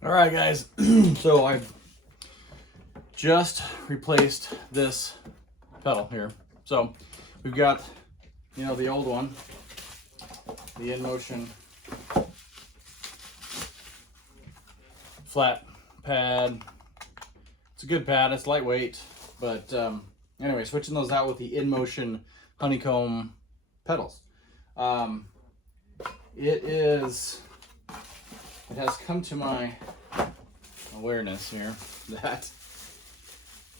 All right, guys. So I've just replaced this pedal here. So we've got, the old one, the inmotion flat pad. It's a good pad. It's lightweight, but anyway, switching those out with the inmotion honeycomb pedals. It has come to my awareness here that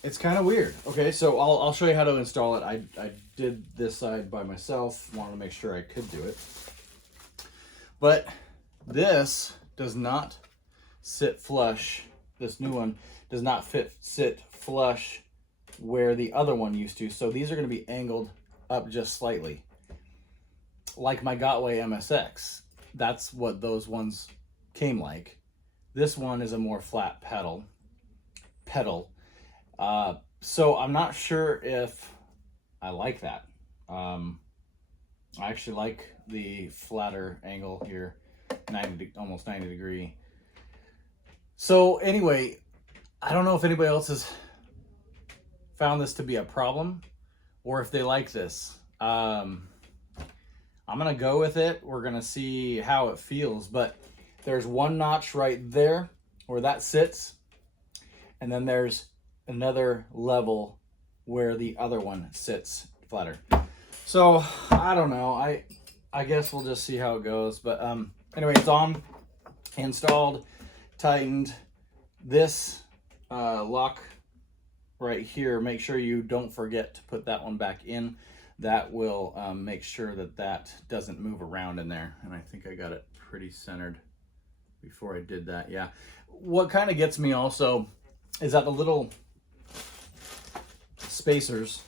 it's kind of weird. Okay, so I'll show you how to install it. I did this side by myself, wanted to make sure I could do it. But this does not sit flush. This new one does not sit flush where the other one used to. So these are going to be angled up just slightly. Like my Gotway MSX. That's what those ones came like. This one is a more flat pedal. So I'm not sure if I like that. I actually like the flatter angle here, almost 90 degree. So anyway, I don't know if anybody else has found this to be a problem or if they like this. I'm gonna go with it. We're gonna see how it feels, but there's one notch right there where that sits, and then there's another level where the other one sits flatter. So I don't know. I guess we'll just see how it goes. But anyway, it's on, installed, tightened. This lock right here, make sure you don't forget to put that one back in. That will make sure that doesn't move around in there. And I think I got it pretty centered before I did that. Yeah. What kind of gets me also is that the little spacers,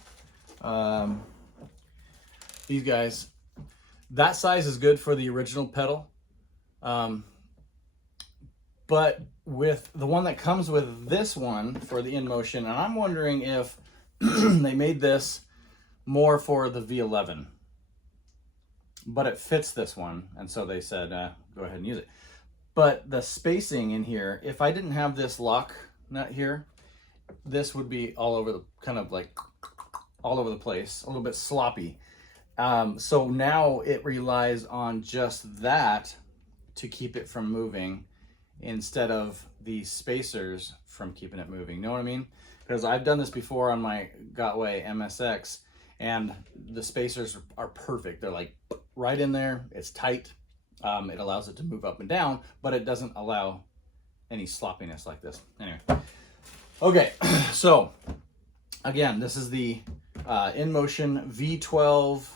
these guys, that size is good for the original pedal. But with the one that comes with this one for the inmotion, and I'm wondering if they made this more for the V11, but it fits this one, and so they said go ahead and use it. But the spacing in here, if I didn't have this lock nut here, this would be all over the all over the place, a little bit sloppy. So now it relies on just that to keep it from moving instead of the spacers from keeping it moving. You know what I mean? Because I've done this before on my Gotway MSX, and the spacers are perfect. They're like right in there. It's tight. It allows it to move up and down, but it doesn't allow any sloppiness like this. Anyway, okay, so again, this is the inmotion V12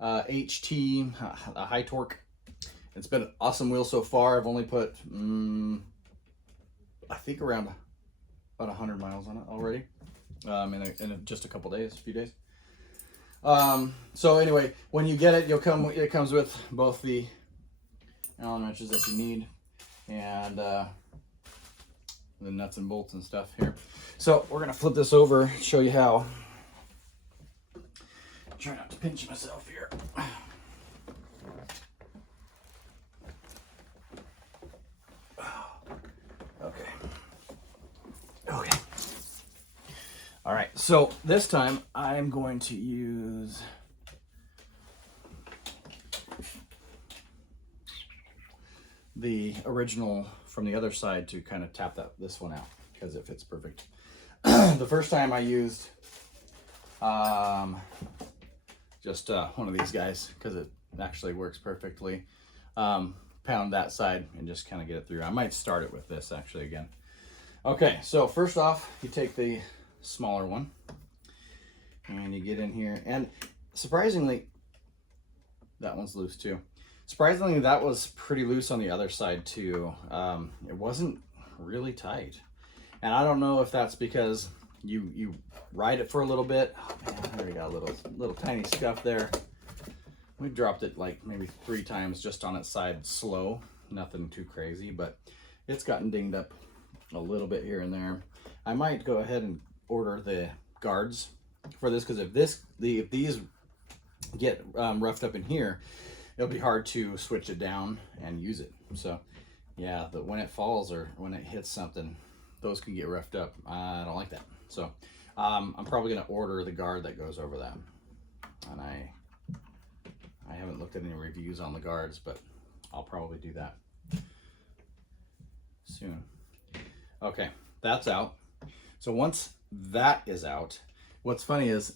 HT, a high torque. It's been an awesome wheel so far. I've only put, I think around about 100 miles on it already, in just a few days. So anyway, when you get it, it comes with both the Allen wrenches that you need and the nuts and bolts and stuff here. So we're gonna flip this over, show you how. Try not to pinch myself here. Okay. All right, so this time I'm going to use the original from the other side to kind of tap this one out because it fits perfect. The first time I used just one of these guys because it actually works perfectly. Pound that side and just kind of get it through. I might start it with this actually again. Okay, so first off, you take the smaller one and you get in here, and surprisingly, that one's loose too. Surprisingly, that was pretty loose on the other side too. It wasn't really tight, and I don't know if that's because you ride it for a little bit. Oh man, I already got a little tiny scuff there. We dropped it like maybe 3 times just on its side slow, nothing too crazy, but it's gotten dinged up a little bit here and there. I might go ahead and order the guards for this, because if these get roughed up in here, it'll be hard to switch it down and use it. So yeah, when it falls or when it hits something, those can get roughed up. I don't like that. So I'm probably going to order the guard that goes over that. And I haven't looked at any reviews on the guards, but I'll probably do that soon. Okay, that's out. So once that is out, what's funny is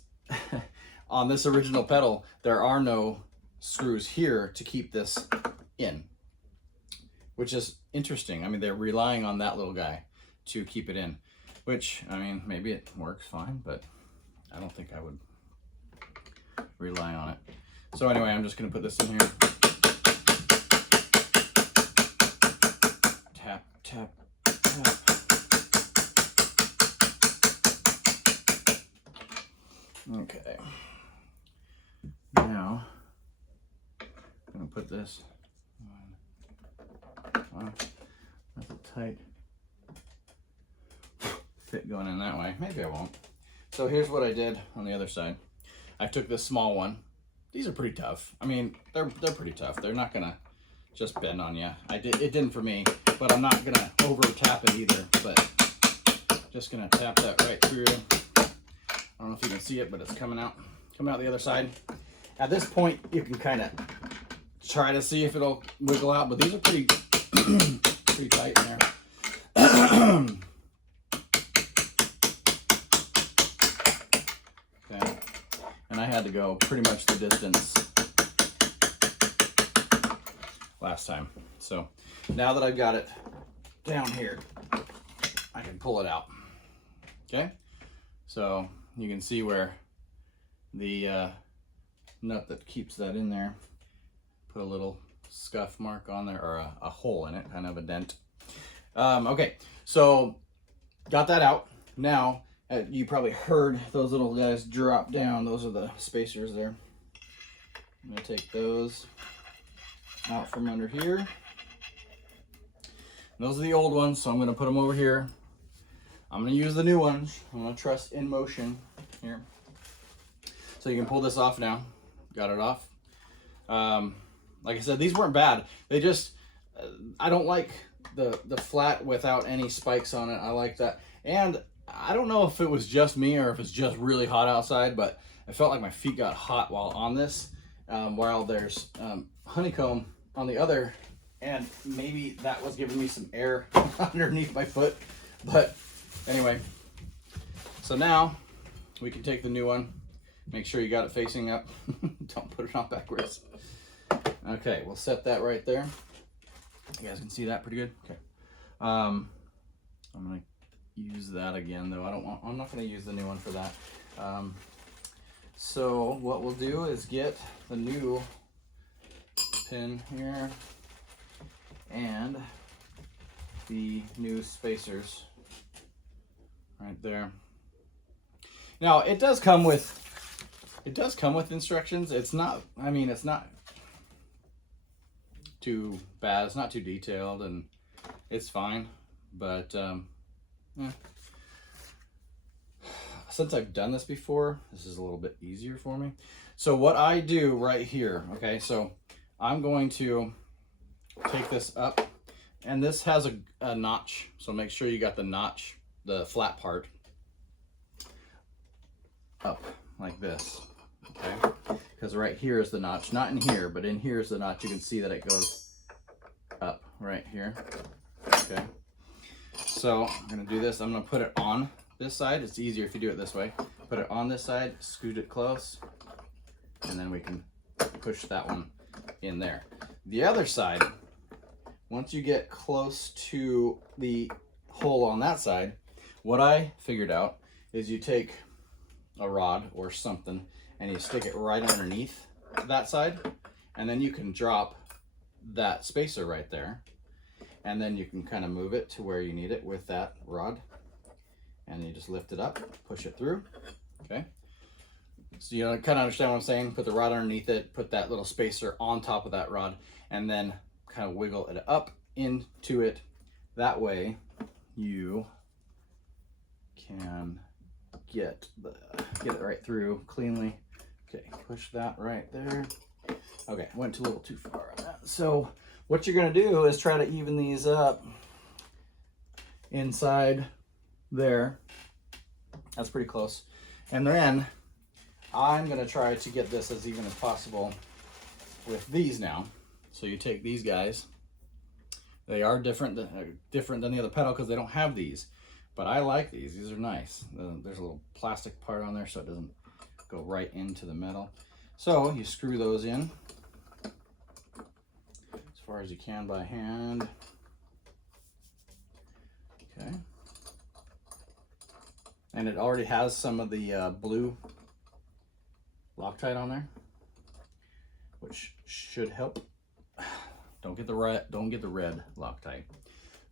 on this original pedal, there are no screws here to keep this in, which is interesting. I mean, they're relying on that little guy to keep it in, which, I mean, maybe it works fine, but I don't think I would rely on it. So anyway, I'm just going to put this in here. Tap, tap, tap. Okay. Now, I'm going to put this on. That's a tight fit going in that way. Maybe I won't. So here's what I did on the other side. I took this small one. These are pretty tough. I mean, they're pretty tough. They're not gonna just bend on you. It didn't for me, but I'm not gonna over tap it either. But just gonna tap that right through. I don't know if you can see it, but it's coming out the other side. At this point, you can kind of try to see if it'll wiggle out, but these are pretty pretty tight in there. Okay, and I had to go pretty much the distance last time. So now that I've got it down here, I can pull it out. Okay, so you can see where the nut that keeps that in there, put a little scuff mark on there, or a hole in it, kind of a dent. Okay, so got that out. Now, you probably heard those little guys drop down. Those are the spacers there. I'm gonna take those out from under here. And those are the old ones, so I'm gonna put them over here. I'm gonna use the new ones. I'm gonna trust inmotion here. So you can pull this off now. Got it off. Like I said, these weren't bad. They just, I don't like the flat without any spikes on it. I like that. And I don't know if it was just me or if it's just really hot outside, but I felt like my feet got hot while on this, while there's honeycomb on the other, and maybe that was giving me some air underneath my foot. But anyway, so now we can take the new one. Make sure you got it facing up. Don't put it on backwards. Okay, we'll set that right there. You guys can see that pretty good. Okay. I'm gonna use that again, though. I'm not gonna use the new one for that. So what we'll do is get the new pin here and the new spacers right there. Now it does come with instructions. It's not, I mean, it's not too bad. It's not too detailed, and it's fine. But yeah. Since I've done this before, this is a little bit easier for me. So what I do right here, okay, so I'm going to take this up, and this has a notch. So make sure you got the notch, the flat part, up like this. Okay, because right here is the notch, not in here, but in here is the notch. You can see that it goes up right here. Okay, so I'm gonna do this. I'm gonna put it on this side. It's easier if you do it this way. Put it on this side, scoot it close, and then we can push that one in there. The other side, once you get close to the hole on that side, what I figured out is you take a rod or something and you stick it right underneath that side, and then you can drop that spacer right there, and then you can kind of move it to where you need it with that rod, and you just lift it up, push it through. Okay, so you kind of understand what I'm saying. Put the rod underneath it, put that little spacer on top of that rod, and then kind of wiggle it up into it. That way you can get it right through cleanly. Okay, push that right there. Okay, went a little too far on that. So what you're going to do is try to even these up inside there. That's pretty close. And then I'm going to try to get this as even as possible with these now. So you take these guys. They are different than the other pedal because they don't have these. But I like these. These are nice. There's a little plastic part on there so it doesn't go right into the metal. So you screw those in as far as you can by hand. Okay. And it already has some of the blue Loctite on there, which should help. Don't get the red Loctite.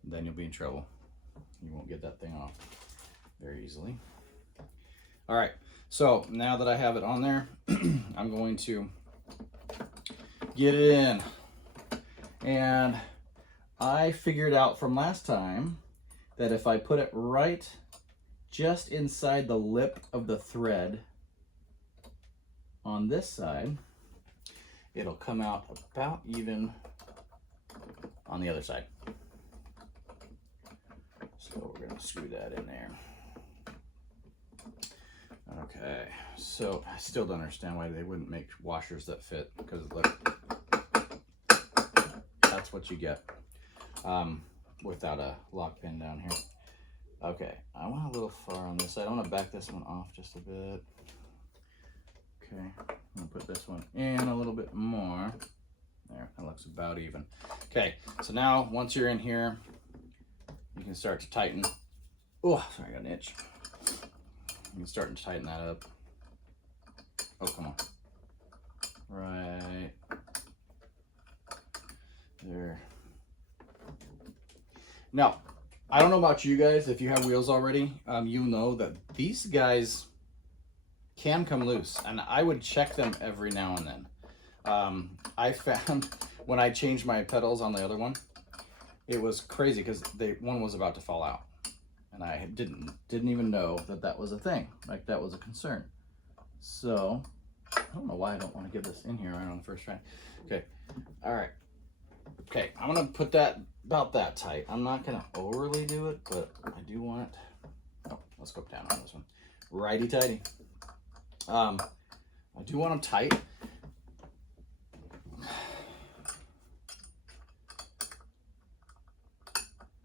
Then you'll be in trouble. You won't get that thing off very easily. All right, so now that I have it on there, I'm going to get it in. And I figured out from last time that if I put it right just inside the lip of the thread on this side, it'll come out about even on the other side. So we're gonna screw that in there. Okay, so I still don't understand why they wouldn't make washers that fit, because look, that's what you get without a lock pin down here. Okay, I went a little far on this side. I want to back this one off just a bit. Okay, I'm gonna put this one in a little bit more. There, that looks about even. Okay, so now once you're in here, you can start to tighten. Oh, sorry, I got an itch. You can start to tighten that up. Oh, come on. Right there. Now, I don't know about you guys. If you have wheels already, you know that these guys can come loose, and I would check them every now and then. I found when I changed my pedals on the other one, it was crazy because one was about to fall out, and I didn't even know that was a thing, like that was a concern. So I don't know why I don't want to get this in here right on the first try. Okay, all right. Okay, I'm gonna put that about that tight. I'm not gonna overly do it, but I do want it. Oh, let's go down on this one. Righty tighty. I do want them tight.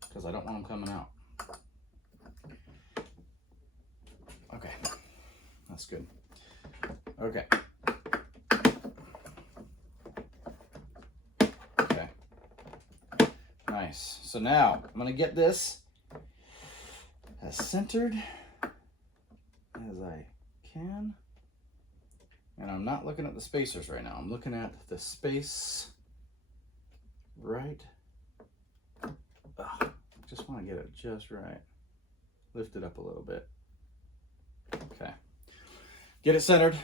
Because I don't want them coming out. Okay, that's good. Okay. Okay. Nice. So now I'm gonna get this as centered as I can. And I'm not looking at the spacers right now. I'm looking at the space right. Just want to get it just right. Lift it up a little bit. Okay. Get it centered.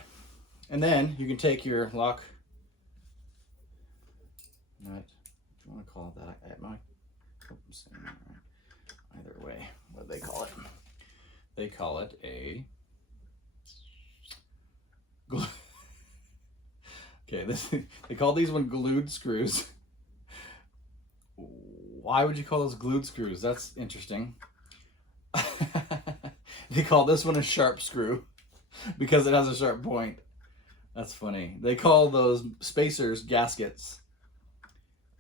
And then you can take your lock nut. If you want to call it that. Either way, what do they call it? They call it a okay, they call these one glued screws. Why would you call those glued screws? That's interesting. They call this one a sharp screw because it has a sharp point. That's funny. They call those spacers gaskets.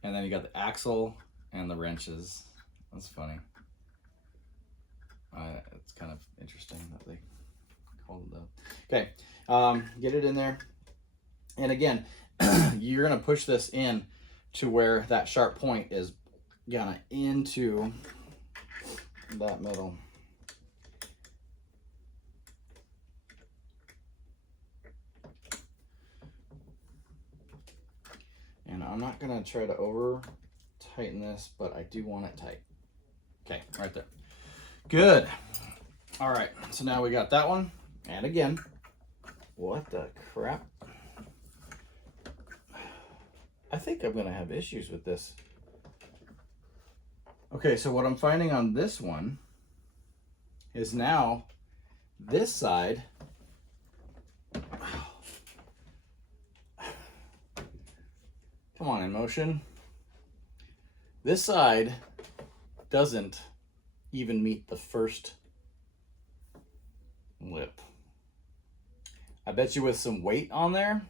And then you got the axle and the wrenches. That's funny. It's kind of interesting that they called it that. Okay, get it in there. And again, you're gonna push this in to where that sharp point is gonna into that metal. And I'm not gonna try to over tighten this, but I do want it tight. Okay, right there. Good. All right, so now we got that one. And again, what the crap? I think I'm gonna have issues with this. Okay, so what I'm finding on this one is now this side, come on, inmotion. This side doesn't even meet the first lip. I bet you with some weight on there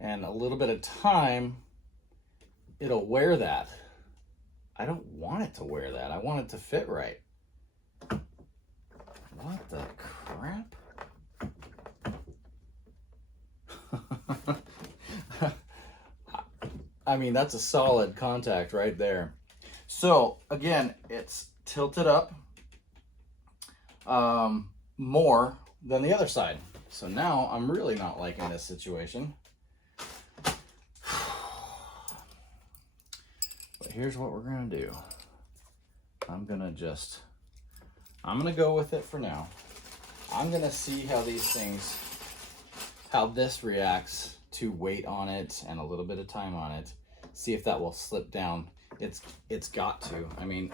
and a little bit of time, it'll wear that. I don't want it to wear that. I want it to fit right. What the crap? I mean, that's a solid contact right there. So again, it's tilted up more than the other side. So now I'm really not liking this situation. But here's what we're gonna do. I'm gonna go with it for now. I'm gonna see how how this reacts to weight on it and a little bit of time on it. See if that will slip down. It's got to. I mean,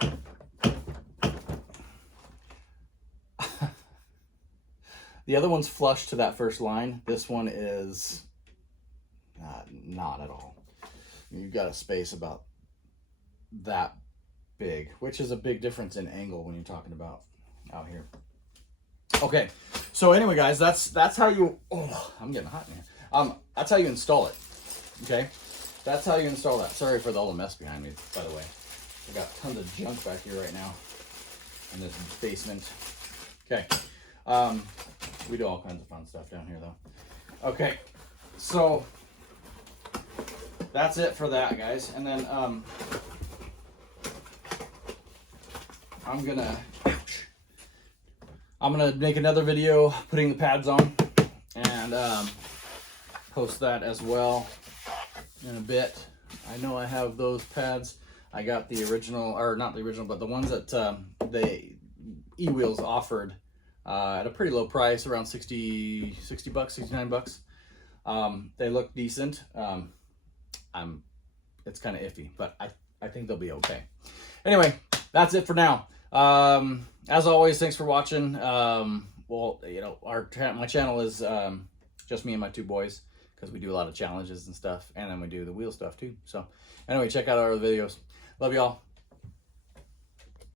the other one's flush to that first line. This one is not at all. You've got a space about that big, which is a big difference in angle when you're talking about out here. Okay, so anyway, guys, that's how you. Oh, I'm getting hot in here. That's how you install it. Okay, that's how you install that. Sorry for all the mess behind me, by the way. I got tons of junk back here right now in this basement. Okay, we do all kinds of fun stuff down here, though. Okay, so that's it for that, guys. And then I'm gonna make another video putting the pads on and post that as well in a bit. I know I have those pads. I got the original, or not the original, but the ones that the E-Wheels offered at a pretty low price, around 60 bucks, 69 bucks. They look decent. It's kind of iffy, but I think they'll be okay. Anyway, that's it for now. As always, thanks for watching. Well, you know, my channel is just me and my two boys, because we do a lot of challenges and stuff, and then we do the wheel stuff too. So anyway, check out our other videos. Love y'all.